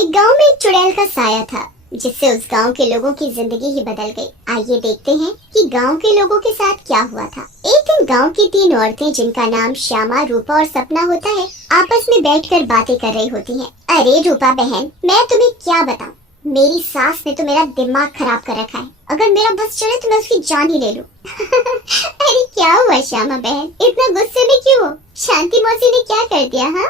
एक गांव में एक चुड़ैल का साया था जिससे उस गांव के लोगों की जिंदगी ही बदल गई। आइए देखते हैं कि गांव के लोगों के साथ क्या हुआ था। एक दिन गांव की तीन औरतें जिनका नाम श्यामा, रूपा और सपना होता है, आपस में बैठकर बातें कर रही होती हैं। अरे रूपा बहन, मैं तुम्हें क्या बताऊं, मेरी सास ने तो मेरा दिमाग खराब कर रखा है। अगर मेरा बस चले तो मैं उसकी जान ही ले लूं। अरे क्या हुआ श्यामा बहन, इतना गुस्से में क्यों हो? शांति मौसी ने क्या कर दिया? हाँ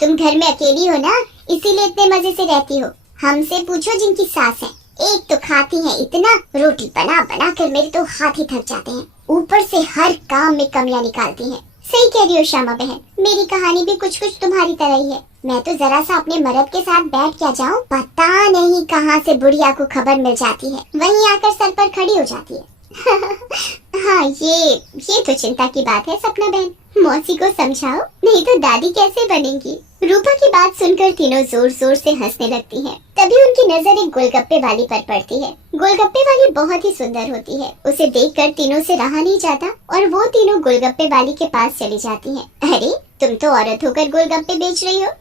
तुम घर में अकेली हो ना, इसीलिए इतने मजे से रहती हो। हमसे पूछो जिनकी सास है, एक तो खाती है इतना, रोटी बना बना कर मेरे तो हाथ ही थक जाते हैं, ऊपर से हर काम में कमियां निकालती हैं। सही कह रही हो श्यामा बहन, मेरी कहानी भी कुछ कुछ तुम्हारी तरह ही है। मैं तो जरा सा अपने मर्द के साथ बैठ क्या जाऊं, पता नहीं कहां से बुढ़िया को खबर मिल जाती है, वहीं आकर सर पर खड़ी हो जाती है। हाँ ये तो चिंता की बात है सपना बहन, मौसी को समझाओ, नहीं तो दादी कैसे बनेंगी। रूपा की बात सुनकर तीनों जोर जोर से हंसने लगती हैं। तभी उनकी नजर एक गोलगप्पे वाली पर पड़ती है। गोलगप्पे वाली बहुत ही सुंदर होती है, उसे देखकर तीनों से रहा नहीं जाता और वो तीनों गोलगप्पे वाली के पास चली जाती हैं। अरे तुम तो औरत होकर गोलगप्पे बेच रही हो।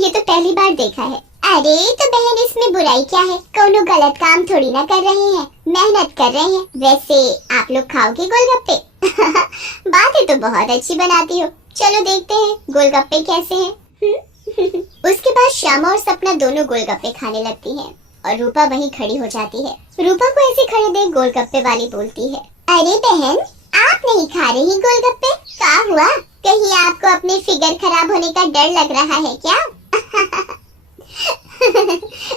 ये तो पहली बार देखा है। अरे तो बहन, इसमें बुराई क्या है, कोनो गलत काम थोड़ी ना कर रहे हैं, मेहनत कर रहे हैं। वैसे आप लोग खाओगे गोलगप्पे? बातें तो बहुत अच्छी बनाती हो, चलो देखते हैं गोलगप्पे कैसे हैं। उसके बाद श्यामा और सपना दोनों गोलगप्पे खाने लगती हैं और रूपा वहीं खड़ी हो जाती है। रूपा को ऐसे खड़े देख गोलगप्पे वाली बोलती है, अरे बहन, आप नहीं खा रही गोलगप्पे? क्या हुआ, कहीं आपको अपने फिगर खराब होने का डर लग रहा है क्या?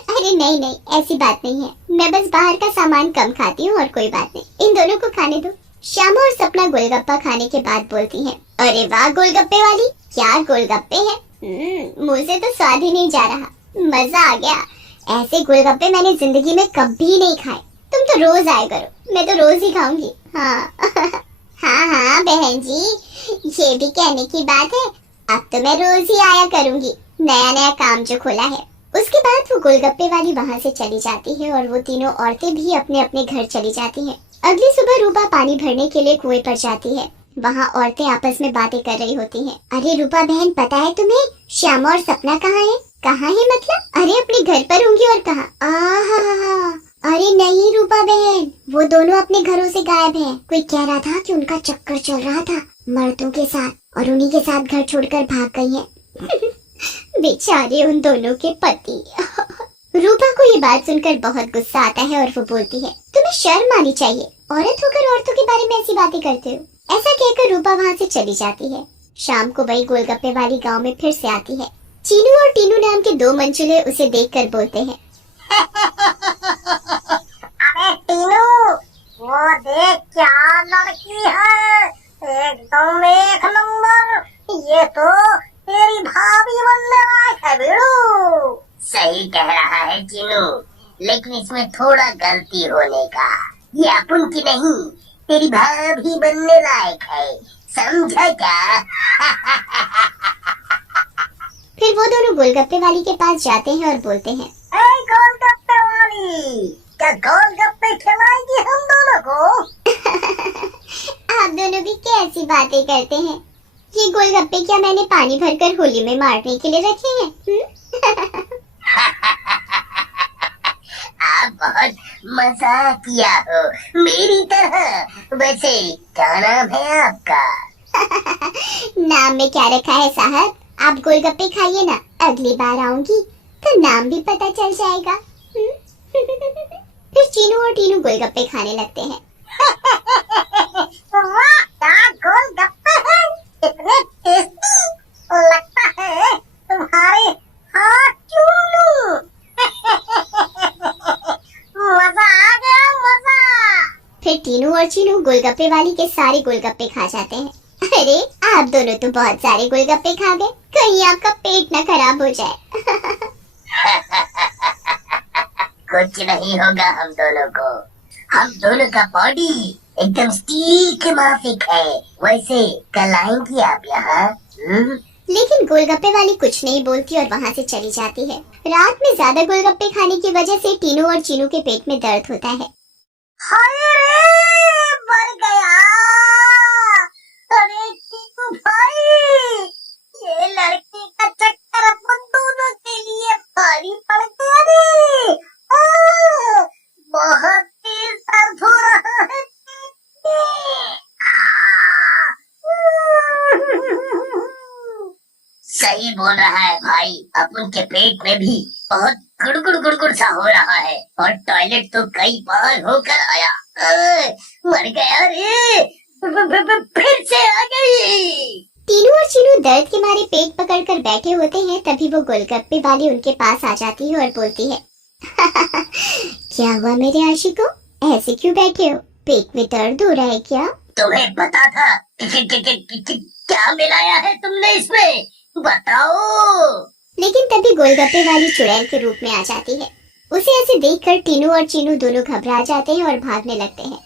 अरे नहीं नहीं, ऐसी बात नहीं है, मैं बस बाहर का सामान कम खाती हूँ और कोई बात नहीं, इन दोनों को खाने दो। श्यामा और सपना गोलगप्पा खाने के बाद बोलती हैं, अरे वाह गोलगप्पे वाली, क्या गोलगप्पे हैं, मुंह से तो स्वाद ही नहीं जा रहा, मजा आ गया। ऐसे गोलगप्पे मैंने जिंदगी में कभी नहीं खाए, तुम तो रोज आया करो, मैं तो रोज ही खाऊंगी। हाँ हाँ हाँ बहन जी, ये भी कहने की बात है, अब तो मैं रोज ही आया करूंगी, नया नया काम जो खोला है। उसके बाद वो गोलगप्पे वाली वहाँ से चली जाती है और वो तीनों औरतें भी अपने अपने घर चली जाती हैं। अगली सुबह रूपा पानी भरने के लिए कुएं पर जाती है। वहाँ औरतें आपस में बातें कर रही होती हैं। अरे रूपा बहन, पता है तुम्हें श्यामा और सपना कहाँ है? कहाँ है मतलब? अरे अपने घर पर होंगी और कहाँ? अरे नहीं रूपा बहन, वो दोनों अपने घरों से गायब हैं। कोई कह रहा था कि उनका चक्कर चल रहा था मर्दों के साथ और उन्हीं के साथ घर छोड़कर भाग गई हैं। बेचारे उन दोनों के पति। रूपा को ये बात सुनकर बहुत गुस्सा आता है और वो बोलती है, तुम्हें शर्म आनी चाहिए, औरत होकर औरतों के बारे में ऐसी बातें करते हो। ऐसा कहकर रूपा वहाँ से चली जाती है। शाम को वही गोलगप्पे वाली गांव में फिर से आती है। चीनू और टीनू नाम के दो मंचुले उसे देखकर बोलते हैं, अरे टीनू, वो देख क्या लड़की है, एकदम एक नंबर, ये तो तेरी भाभी बनने लायक है बेड़ू। सही कह रहा है चीनू, लेकिन इसमें थोड़ा गलती होने का, ये अपन की नहीं, तेरी भाभी बनने लायक है, समझा क्या? फिर वो दोनों गोलगप्पे वाली के पास जाते हैं और बोलते हैं, ए गोलगप्पे वाली, क्या गोलगप्पे खिलाएगी हम दोनों को? आप दोनों भी कैसी बातें करते हैं, ये गोलगप्पे क्या मैंने पानी भरकर होली में मारने के लिए रखे हैं? आप बहुत मजाक किया हो मेरी तरह। वैसे क्या नाम है आपका? नाम में क्या रखा है साहब, आप गोलगप्पे खाइए ना, अगली बार आऊंगी तो नाम भी पता चल जाएगा। फिर चीनू और टीनू गोलगप्पे खाने लगते हैं। वाह, क्या गोलगप्पे हैं, इतने टेस्टी, लगता है तुम्हारे हाथ चूम लूं। मजा आ गया, मजा। फिर टीनू और चीनू गोलगप्पे वाली के सारे गोलगप्पे खा जाते हैं। अरे आप दोनों तो बहुत सारे गोलगप्पे खा गए, कहीं आपका पेट न खराब हो जाए। कुछ नहीं होगा हम दोनों को, हम दोनों का बॉडी एकदम स्टील के माफिक है। वैसे कल आएंगी आप यहाँ? लेकिन गोलगप्पे वाली कुछ नहीं बोलती और वहाँ से चली जाती है। रात में ज्यादा गोलगप्पे खाने की वजह से टीनू और चीनू के पेट में दर्द होता है। हाय रे, मर गया। अरे टीनू भाई, ये लड़की का चक्कर अपन दोनों के लिए भारी अब उनके पेट में भी बहुत गुड़गुड़ गुड़गुड़ सा हो रहा है और टॉयलेट तो कई बार होकर आया। मर गया रे, फिर से आ गई। टीनू और चीनू दर्द के मारे पेट पकड़कर बैठे होते हैं। तभी वो गोलगप्पे वाली उनके पास आ जाती है और बोलती है, क्या हुआ मेरे आशिकों, ऐसे क्यों बैठे हो? पेट में दर्द हो रहा है क्या? तुम्हें पता था क्या मिलाया है तुमने इसमें, बताओ। लेकिन तभी गोलगप्पे वाली चुड़ैल के रूप में आ जाती है। उसे ऐसे देखकर टीनू और चीनू दोनों घबरा जाते हैं और भागने लगते हैं।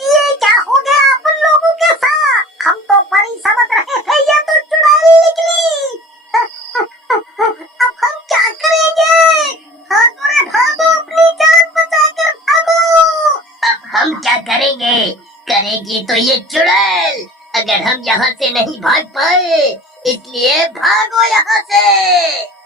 ये क्या हो गया अपन लोगों के साथ? हम तो परी समझ रहे थे, ये तो चुड़ैल निकली। अब हम क्या करेंगे? भागो रे भागो, अपनी जान बचाकर भागो। अब हम क्या करेंगे? करेगी तो ये चुड़ैल, अगर हम यहाँ से नहीं भाग पाए, इसलिए भागो यहाँ से।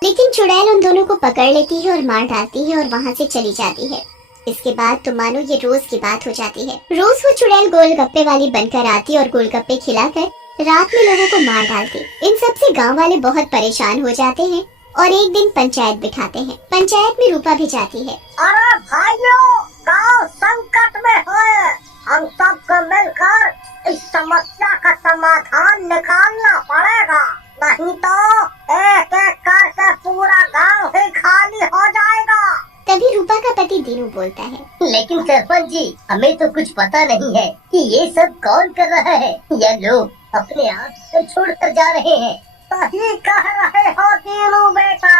लेकिन चुड़ैल उन दोनों को पकड़ लेती है और मार डालती है और वहाँ से चली जाती है। इसके बाद तो मानो ये रोज की बात हो जाती है। रोज वो चुड़ैल गोलगप्पे वाली बनकर आती और गोलगप्पे खिलाकर रात में लोगों को मार डालती। इन सब से गांव वाले बहुत परेशान हो जाते हैं और एक दिन पंचायत बिठाते हैं। पंचायत में रूपा भी जाती है। अरे भाइयों, गांव संकट में है, हम सबको मिलकर इस समस्या का समाधान निकालना पड़ेगा, नहीं तो एक एक करके पूरा गांव ही खाली हो जाएगा। तभी रूपा का पति दीनू बोलता है, लेकिन सरपंच जी, हमें तो कुछ पता नहीं है कि ये सब कौन कर रहा है। ये लोग अपने आप से छोड़कर जा रहे हैं। सही कह रहे हो दीनू बेटा,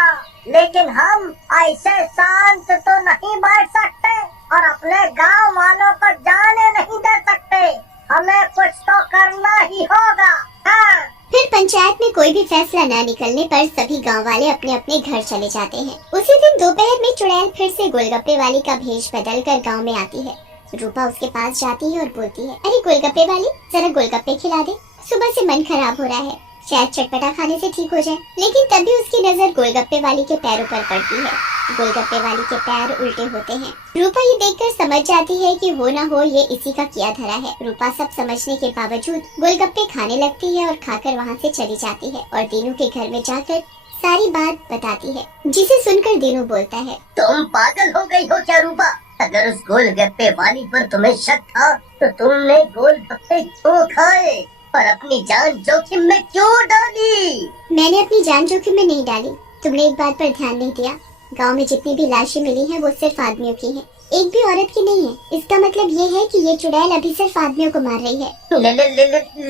लेकिन हम ऐसे शांत तो नहीं बैठ सकते और अपने गांव वालों को जाने नहीं दे सकते। हमें कुछ तो करना ही होगा। हाँ। फिर पंचायत में कोई भी फैसला न निकलने पर सभी गांव वाले अपने अपने घर चले जाते हैं। उसी दिन दोपहर में चुड़ैल फिर से गोलगप्पे वाली का भेष बदल कर गाँव में आती है। रूपा उसके पास जाती है और बोलती है, अरे गोलगप्पे वाली, जरा गोलगप्पे खिला दे, सुबह से मन खराब हो रहा है, शायद चटपटा खाने से ठीक हो जाए। लेकिन तभी उसकी नजर गोलगप्पे वाली के पैरों पर पड़ती है। गोलगप्पे वाली के पैर उल्टे होते हैं। रूपा ये देखकर समझ जाती है कि हो न हो ये इसी का किया धरा है। रूपा सब समझने के बावजूद गोलगप्पे खाने लगती है और खाकर वहाँ से चली जाती है और दीनू के घर में जाकर सारी बात बताती है, जिसे सुनकर दीनू बोलता है, तुम पागल हो गई हो क्या रूपा? अगर उस गोलगप्पे वाली पर तुम्हें शक था तो तुमने गोलगप्पे क्यों खाए और अपनी जान जोखिम में क्यों डाली? मैंने अपनी जान जोखिम में नहीं डाली। तुमने एक बात पर ध्यान नहीं दिया, गांव में जितनी भी लाशें मिली हैं वो सिर्फ आदमियों की हैं, एक भी औरत की नहीं है। इसका मतलब ये है कि ये चुड़ैल अभी सिर्फ आदमियों को मार रही है।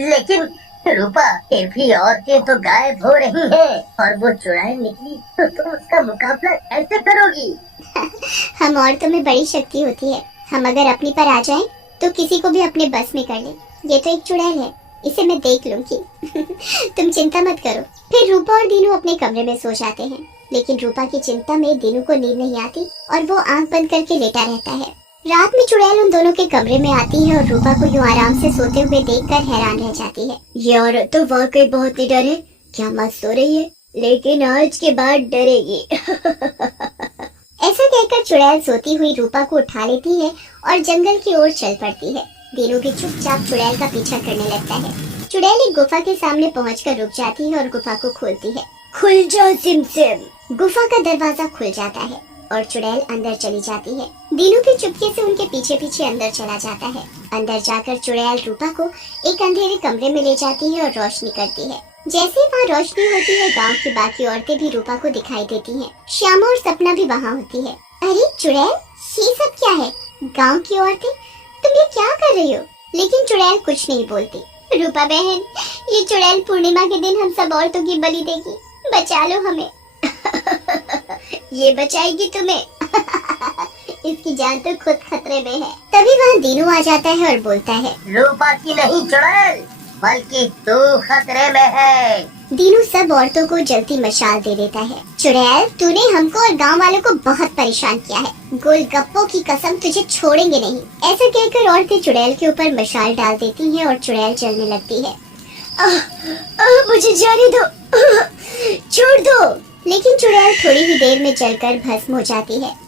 लेकिन रूपा, ये भी औरतें तो गायब हो रही हैं और वो चुड़ैल निकली तो तुम उसका मुकाबला कैसे करोगी? हम औरतों में बड़ी शक्ति होती है। हम अगर अपनी पर आ जाएं तो किसी को भी अपने बस में कर ले। ये तो एक चुड़ैल है, इसे मैं देख लूंगी। तुम चिंता मत करो। फिर रूपा और दीनू अपने कमरे में सो जाते हैं। लेकिन रूपा की चिंता में दीनू को नींद नहीं आती और वो आंख बंद करके लेटा रहता है। रात में चुड़ैल उन दोनों के कमरे में आती है और रूपा को यूं आराम से सोते हुए देखकर हैरान रह जाती है। ये औरत तो वाकई बहुत निडर है, क्या मत सो रही है, लेकिन आज के बाद डरेगी। ऐसा कहकर चुड़ैल सोती हुई रूपा को उठा लेती है और जंगल की ओर चल पड़ती है। दीनू भी चुपचाप चुड़ैल का पीछा करने लगता है। चुड़ैल एक गुफा के सामने पहुंचकर रुक जाती है और गुफा को खोलती है। खुल जा सिमसिम। गुफा का दरवाजा खुल जाता है और चुड़ैल अंदर चली जाती है। दीनू भी चुपके से उनके पीछे पीछे अंदर चला जाता है। अंदर जाकर चुड़ैल रूपा को एक अंधेरे कमरे में ले जाती है और रोशनी करती है। जैसे ही वहाँ रोशनी होती है, गांव की बाकी औरतें भी रूपा को दिखाई देती हैं। श्यामा और सपना भी वहाँ होती है। अरे चुड़ैल, ये सब क्या है? गांव की औरतें, तुम ये क्या कर रही हो? लेकिन चुड़ैल कुछ नहीं बोलती। रूपा बहन, ये चुड़ैल पूर्णिमा के दिन हम सब औरतों की बलि देगी, बचा लो हमें। ये बचाएगी तुम्हें। इसकी जान तो खुद खतरे में है। तभी वहाँ दीनू आ जाता है और बोलता है, रूपा की नहीं चुड़ैल, बल्कि तू खतरे में है। दीनू सब औरतों को जलती मशाल दे देता है। चुड़ैल, तूने हमको और गांव वालों को बहुत परेशान किया है, गोलगप्पों की कसम तुझे छोड़ेंगे नहीं। ऐसा कहकर औरतें चुड़ैल के ऊपर मशाल डाल देती हैं और चुड़ैल जलने लगती है। मुझे जाने दो, छोड़ दो। लेकिन चुड़ैल थोड़ी ही देर में जलकर भस्म हो जाती है।